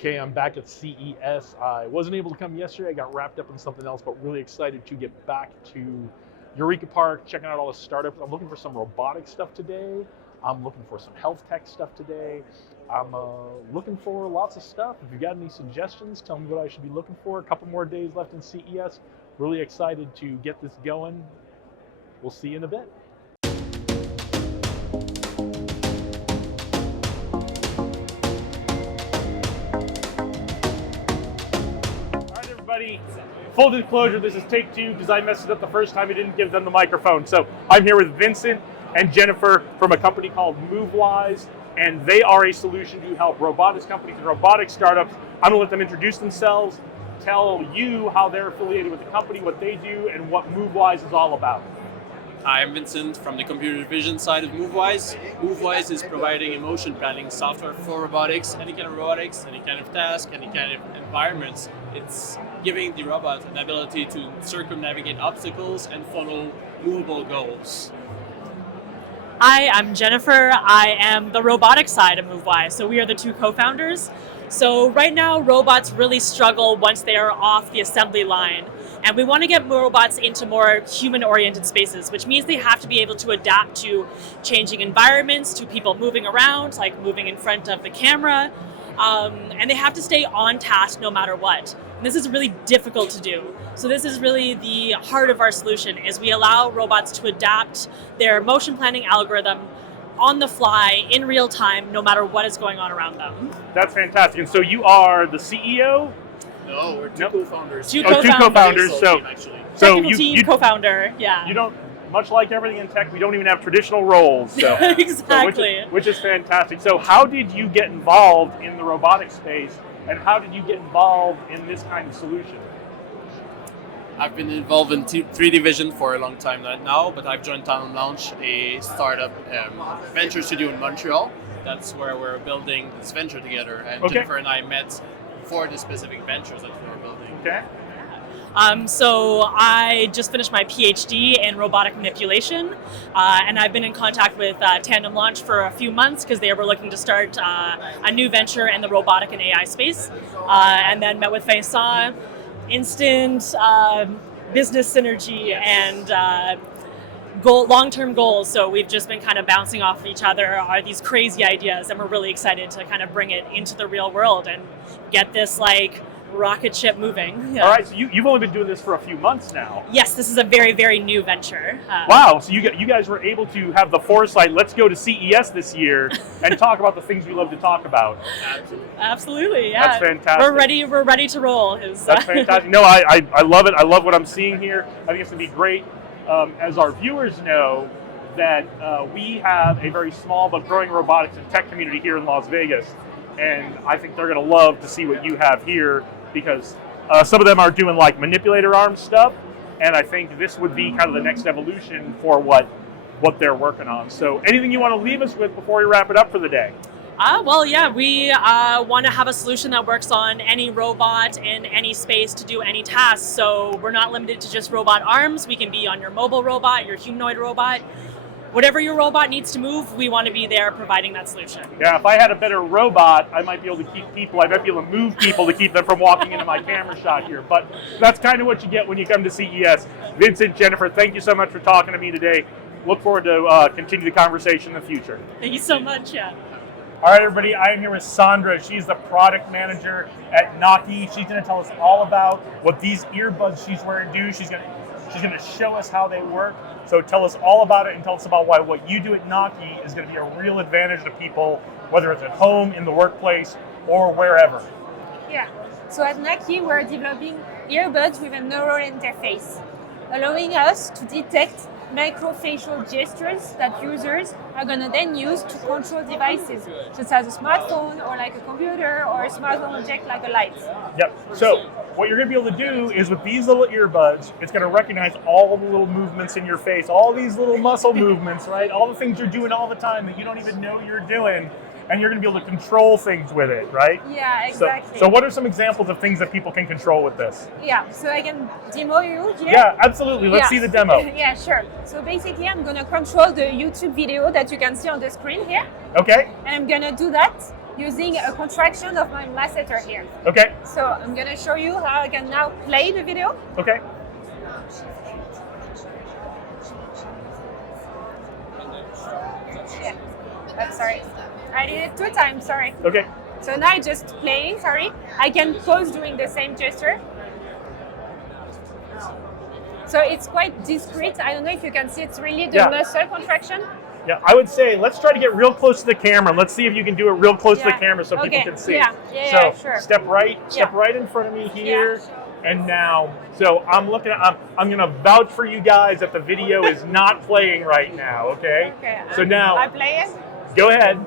Okay, I'm back at CES. I wasn't able to come yesterday. I got wrapped up in something else, but really excited to get back to Eureka Park, checking out all the startups. I'm looking for some robotics stuff today. I'm looking for some health tech stuff today. I'm looking for lots of stuff. If you've got any suggestions, tell me what I should be looking for. A couple more days left in CES. Really excited to get this going. We'll see you in a bit. Full disclosure, this is take two because I messed it up the first time. I didn't give them the microphone. So I'm here with Vincent and Jennifer from a company called MoveWise, and they are a solution to help robotics companies and robotics startups. I'm gonna let them introduce themselves, tell you how they're affiliated with the company, what they do, and what MoveWise is all about. Hi, I'm Vincent from the computer vision side of MoveWise. MoveWise is providing emotion planning software for robotics, any kind of task, any kind of environments. It's giving the robot an ability to circumnavigate obstacles and follow movable goals. Hi, I'm Jennifer. I am the robotics side of MoveWise. So we are the two co-founders. So right now, robots really struggle once they are off the assembly line. And we want to get more robots into more human-oriented spaces, which means they have to be able to adapt to changing environments, to people moving around, like moving in front of the camera. And they have to stay on task no matter what. And this is really difficult to do. So this is really the heart of our solution, is we allow robots to adapt their motion planning algorithm on the fly, in real time, no matter what is going on around them. That's fantastic. And so you are the CEO? No, we're two co-founders. Two co-founders. So technical team, co-founder, yeah. You don't, much like everything in tech, we don't even have traditional roles. So, exactly. which is fantastic. So how did you get involved in the robotics space, and how did you get involved in this kind of solution? I've been involved in 3D vision for a long time now, but I've joined Talent Launch, a startup venture studio in Montreal. That's where we're building this venture together. And Okay. Jennifer and I met for the specific ventures that we were building. Okay. So I just finished my PhD in robotic manipulation, and I've been in contact with Tandem Launch for a few months because they were looking to start a new venture in the robotic and AI space, and then met with Vincent. Instant business synergy and long-term goals. So we've just been kind of bouncing off of each other, are these crazy ideas, and we're really excited to kind of bring it into the real world and get this like rocket ship moving. Yeah. All right, so you've only been doing this for a few months now. Yes, this is a very, very new venture. Wow, so you guys were able to have the foresight, let's go to CES this year and talk about the things we love to talk about. Absolutely, yeah. That's fantastic. We're ready to roll. That's fantastic. No, I love it. I love what I'm seeing here. I think it's going to be great. As our viewers know, that we have a very small but growing robotics and tech community here in Las Vegas. And I think they're going to love to see what you have here, because some of them are doing like manipulator arm stuff, and I think this would be kind of the next evolution for what they're working on. So anything you want to leave us with before we wrap it up for the day? Well, yeah, we want to have a solution that works on any robot in any space to do any task. So we're not limited to just robot arms. We can be on your mobile robot, your humanoid robot. Whatever your robot needs to move, we want to be there providing that solution. Yeah, if I had a better robot, I might be able to keep people, I might be able to move people to keep them from walking into my camera shot here. But that's kind of what you get when you come to CES. Vincent, Jennifer, thank you so much for talking to me today. Look forward to continue the conversation in the future. Thank you so much, yeah. All right, everybody, I am here with Sandra. She's the product manager at Naqi. She's going to tell us all about what these earbuds she's wearing do. She's going to show us how they work. So tell us all about it, and tell us about why what you do at Naqi is going to be a real advantage to people, whether it's at home, in the workplace, or wherever. Yeah, so at Naqi we're developing earbuds with a neural interface, allowing us to detect microfacial gestures that users are going to then use to control devices, such as a smartphone or like a computer or a smart home object like a light. Yep. So what you're going to be able to do is with these little earbuds, it's going to recognize all the little movements in your face, all these little muscle movements, right? All the things you're doing all the time that you don't even know you're doing. And you're going to be able to control things with it, right? Yeah, exactly. So what are some examples of things that people can control with this? Yeah, so I can demo you here. Yeah, absolutely. Let's see the demo. Yeah, sure. So basically, I'm going to control the YouTube video that you can see on the screen here. Okay. And I'm going to do that using a contraction of my masseter here. Okay. So I'm gonna show you how I can now play the video. Okay. Yeah. I'm sorry. I did it 2 times, sorry. Okay. So now it's just playing, sorry. I can pause doing the same gesture. So it's quite discreet. I don't know if you can see, it's really the muscle contraction. Yeah, I would say let's try to get real close to the camera. Let's see if you can do it real close to the camera so people can see. Yeah, sure. Step right in front of me here. And now, so I'm looking at, I'm gonna vouch for you guys that the video is not playing right now, okay? Okay. So now, I play it? Go ahead.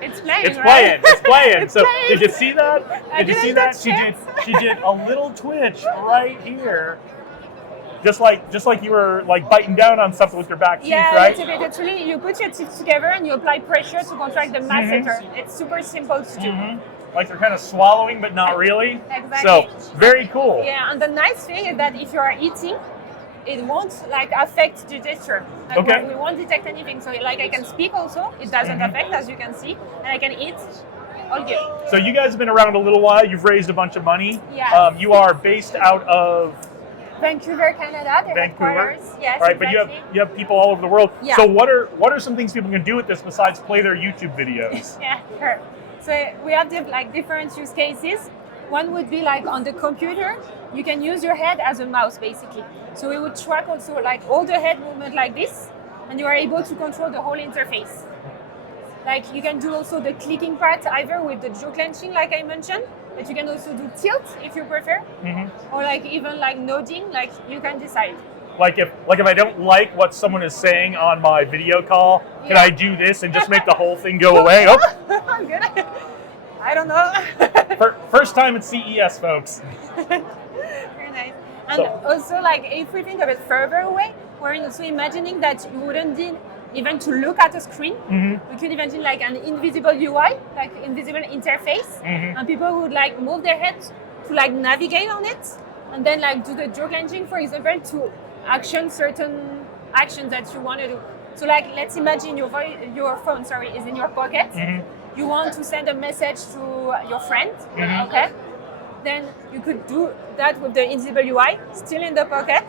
It's playing, It's playing, it's playing. It's So playing. did you see that? I Did you didn't see that? touch She did a little twitch right here. Just like you were like biting down on something with your back teeth, right? Yeah, it's really, you put your teeth together and you apply pressure to contract the masseter. It's super simple to do. Like they're kind of swallowing, but not really. Exactly. So, very cool. Yeah, and the nice thing is that if you are eating, it won't like affect the gesture. Like Okay. we won't detect anything. So like I can speak also, it doesn't affect, as you can see, and I can eat. All good. So you guys have been around a little while. You've raised a bunch of money. Yes. You are based out of Vancouver, Canada. The Vancouver. headquarters. Yes. Right, exactly. but you have people all over the world. Yeah. So what are some things people can do with this besides play their YouTube videos? Yeah, sure. So we have different use cases. One would be like on the computer, you can use your head as a mouse basically. So we would track also like all the head movement like this, and you are able to control the whole interface. Like you can do also the clicking part either with the jaw clenching like I mentioned, but you can also do tilt if you prefer, or like even like nodding, like you can decide. Like if I don't like what someone is saying on my video call, can I do this and just make the whole thing go away? Oh. Good. I don't know. First time at CES, folks. Very nice. And also, like, if we think of it further away, we're also imagining that you wouldn't need even to look at a screen. We could imagine like an invisible UI, like invisible interface, and people would like move their head to like navigate on it, and then like do the jaw clenching, for example, to action certain actions that you want to do. So like, let's imagine your phone, is in your pocket. You want to send a message to your friend, okay? Then you could do that with the invisible UI, still in the pocket.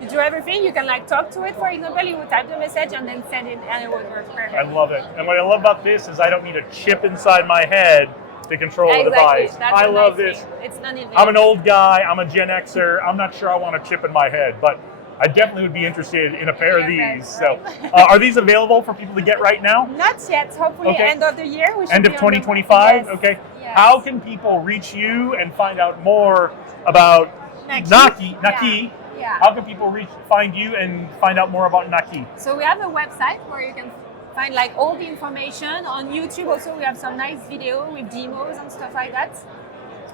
You do everything. You can like talk to it, for example. You would type the message and then send it, and it would work perfect. I love it. And what I love about this is I don't need a chip inside my head to control the device. That's I love this. It's non-invasive. I'm an old guy. I'm a Gen Xer. I'm not sure I want a chip in my head, but I definitely would be interested in a pair of these. So, are these available for people to get right now? Not yet. Hopefully, end of the year. We should end of 2025. Okay. Yes. How can people reach you and find out more about Naqi? Yeah. How can people find you and find out more about Naqi? So we have a website where you can find like all the information. On YouTube also we have some nice video with demos and stuff like that.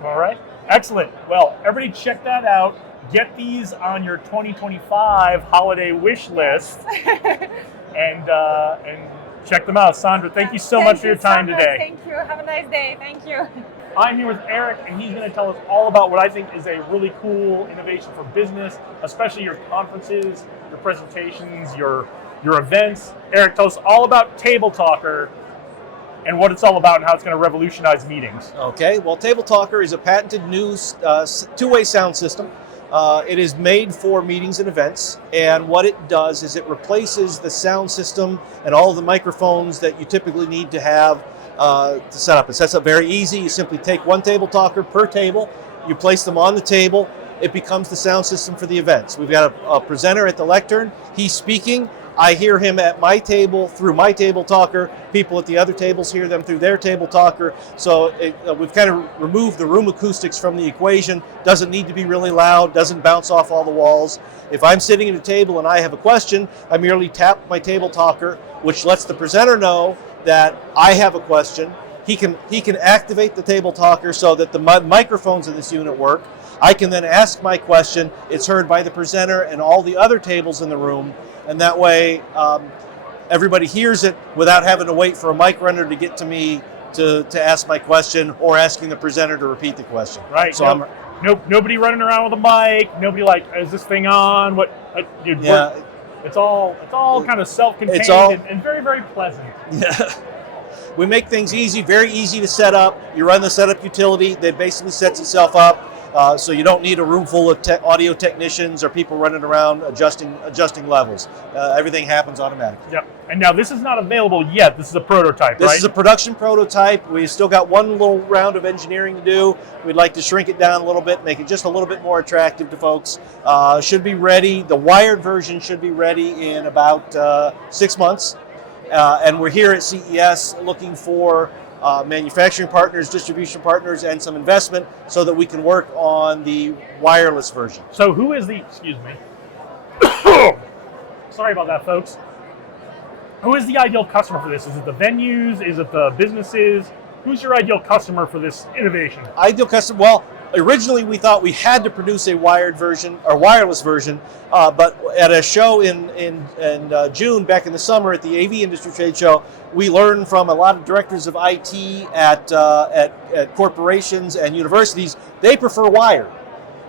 All right. Excellent. Well, everybody check that out. Get these on your 2025 holiday wish list and check them out. Sandra, thank you so much for your time today. Thank you. Have a nice day. Thank you. I'm here with Eric, and he's going to tell us all about what I think is a really cool innovation for business, especially your conferences, your presentations, your events. Eric, tell us all about Table Talker and what it's all about and how it's going to revolutionize meetings. Okay, well, Table Talker is a patented new two-way sound system. It is made for meetings and events, and what it does is it replaces the sound system and all of the microphones that you typically need to have to set up. It sets up very easy. You simply take one Table Talker per table, you place them on the table, it becomes the sound system for the events. We've got a presenter at the lectern, he's speaking, I hear him at my table through my Table Talker, people at the other tables hear them through their Table Talker, so we've kind of removed the room acoustics from the equation. Doesn't need to be really loud, doesn't bounce off all the walls. If I'm sitting at a table and I have a question, I merely tap my Table Talker, which lets the presenter know that I have a question. He can activate the Table Talker so that the microphones in this unit work. I can then ask my question. It's heard by the presenter and all the other tables in the room, and that way everybody hears it without having to wait for a mic runner to get to me to ask my question or asking the presenter to repeat the question. Right. So nobody running around with a mic. Nobody like, is this thing on? It's all kind of self-contained It's all- and very, very pleasant. Yeah. We make things easy, very easy to set up. You run the setup utility, that basically sets itself up. So you don't need a room full of audio technicians or people running around adjusting levels. Everything happens automatically. Yep. And now this is not available yet. This is a prototype, This right? is a production prototype. We still got one little round of engineering to do. We'd like to shrink it down a little bit, make it just a little bit more attractive to folks. Should be ready. The wired version should be ready in about 6 months. And we're here at CES looking for manufacturing partners, distribution partners, and some investment so that we can work on the wireless version. So who is the, excuse me. Sorry about that, folks. Who is the ideal customer for this? Is it the venues? Is it the businesses? Who's your ideal customer for this innovation? Ideal customer, well, originally we thought we had to produce a wired version or wireless version, but at a show in June, back in the summer at the AV industry trade show, we learned from a lot of directors of IT at corporations and universities, they prefer wired.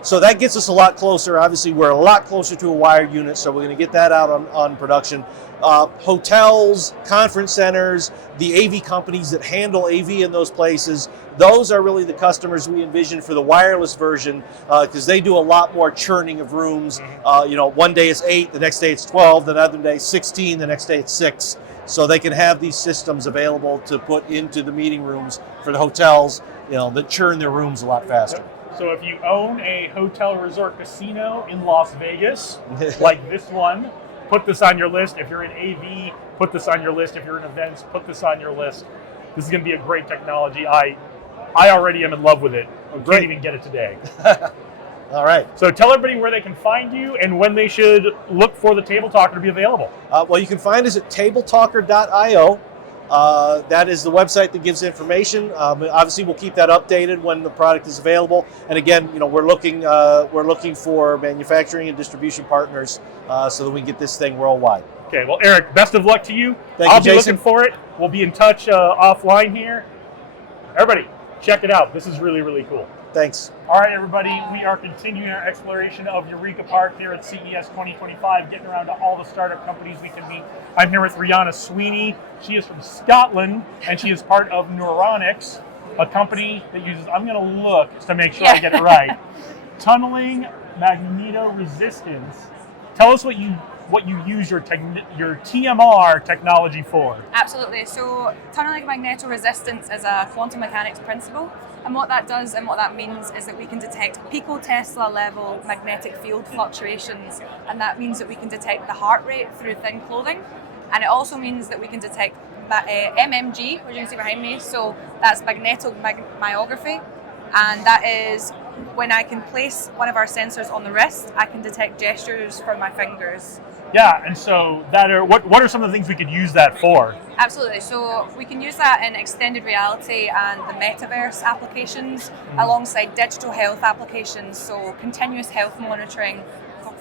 So that gets us a lot closer. Obviously, we're a lot closer to a wired unit, so we're going to get that out on production. Hotels, conference centers, the AV companies that handle AV in those places, those are really the customers we envision for the wireless version because they do a lot more churning of rooms. One day it's 8, the next day it's 12, the other day 16, the next day it's 6. So they can have these systems available to put into the meeting rooms for the hotels, that churn their rooms a lot faster. So if you own a hotel resort casino in Las Vegas, like this one, put this on your list. If you're in AV, put this on your list. If you're in events, put this on your list. This is going to be a great technology. I already am in love with it. I can't even get it today. All right. So tell everybody where they can find you and when they should look for the Table Talker to be available. Well, you can find us at tabletalker.io. That is the website that gives information. Obviously, we'll keep that updated when the product is available. And again, we're looking for manufacturing and distribution partners so that we can get this thing worldwide. Okay. Well, Eric, best of luck to you. Thank I'll you, be Jason. looking for it. We'll be in touch offline here. Everybody, check it out. This is really, really cool. Thanks. All right, everybody, we are continuing our exploration of Eureka Park here at CES 2025, getting around to all the startup companies we can meet. I'm here with Rihanna Sweeney. She is from Scotland, and she is part of Neuranics, a company that uses, I'm going to look to make sure I get it right, tunneling magnetoresistance. Tell us what you use your TMR technology for. Absolutely. So tunneling magnetoresistance is a quantum mechanics principle. And what that does and what that means is that we can detect picotesla level magnetic field fluctuations. And that means that we can detect the heart rate through thin clothing. And it also means that we can detect MMG, which you can see behind me. So that's magnetomyography. And that is when I can place one of our sensors on the wrist, I can detect gestures from my fingers. Yeah, and so what are some of the things we could use that for? Absolutely. So we can use that in extended reality and the metaverse applications alongside digital health applications. So continuous health monitoring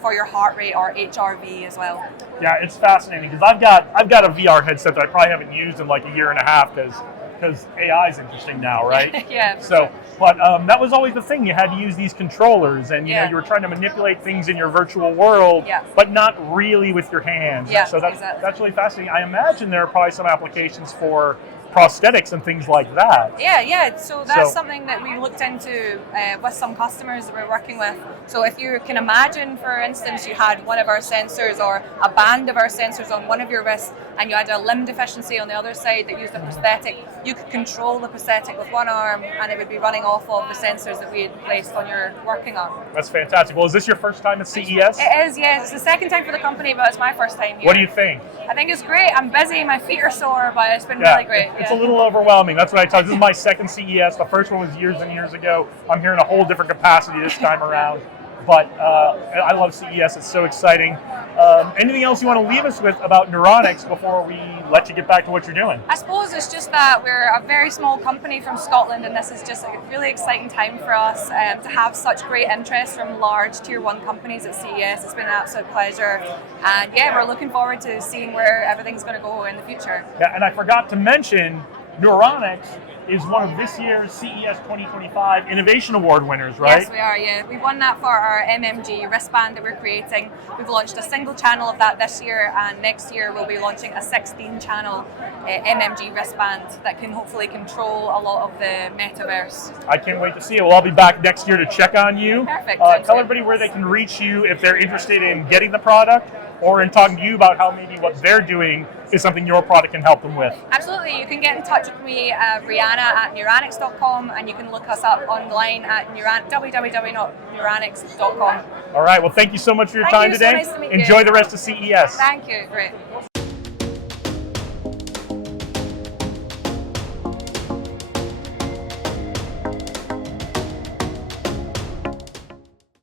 for your heart rate or HRV as well. Yeah, it's fascinating because I've got a VR headset that I probably haven't used in like a year and a half because AI is interesting now, right? Yeah. So, but that was always the thing. You had to use these controllers, and you Yeah. were trying to manipulate things in your virtual world, Yeah. but not really with your hands. Yeah, So that's exactly. that's really fascinating. I imagine there are probably some applications for prosthetics and things like that. Yeah. So that's So- something that we looked into with some customers that we're working with. So if you can imagine, for instance, you had one of our sensors or a band of our sensors on one of your wrists and you had a limb deficiency on the other side that used a prosthetic, you could control the prosthetic with one arm and it would be running off of the sensors that we had placed on your working arm. That's fantastic. Well, is this your first time at CES? It is, yes. It's the second time for the company, but it's my first time here. What do you think? I think it's great. I'm busy, my feet are sore, but it's been really great. It's a little overwhelming. That's what I tell you. This is my second CES. The first one was years and years ago. I'm here in a whole different capacity this time around. But I love CES. It's so exciting. Anything else you want to leave us with about Neuranics before we let you get back to what you're doing? I suppose it's just that we're a very small company from Scotland, and this is just a really exciting time for us to have such great interest from large tier 1 companies at CES. It's been an absolute pleasure. And yeah, we're looking forward to seeing where everything's going to go in the future. Yeah, and I forgot to mention, Neuranics is one of this year's CES 2025 Innovation Award winners, right? Yes, we are, yeah. We won that for our MMG wristband that we're creating. We've launched a single channel of that this year, and next year we'll be launching a 16-channel MMG wristband that can hopefully control a lot of the metaverse. I can't wait to see it. Well, I'll be back next year to check on you. Perfect. Tell everybody where they can reach you if they're interested in getting the product or in talking to you about how maybe what they're doing is something your product can help them with. Absolutely. You can get in touch with me, Rihanna, at Neuranics.com, and you can look us up online at www.neuranics.com. All right. Well, thank you so much for your Thank time you. So today. nice to meet you. Enjoy the rest of CES. Thank you. Great.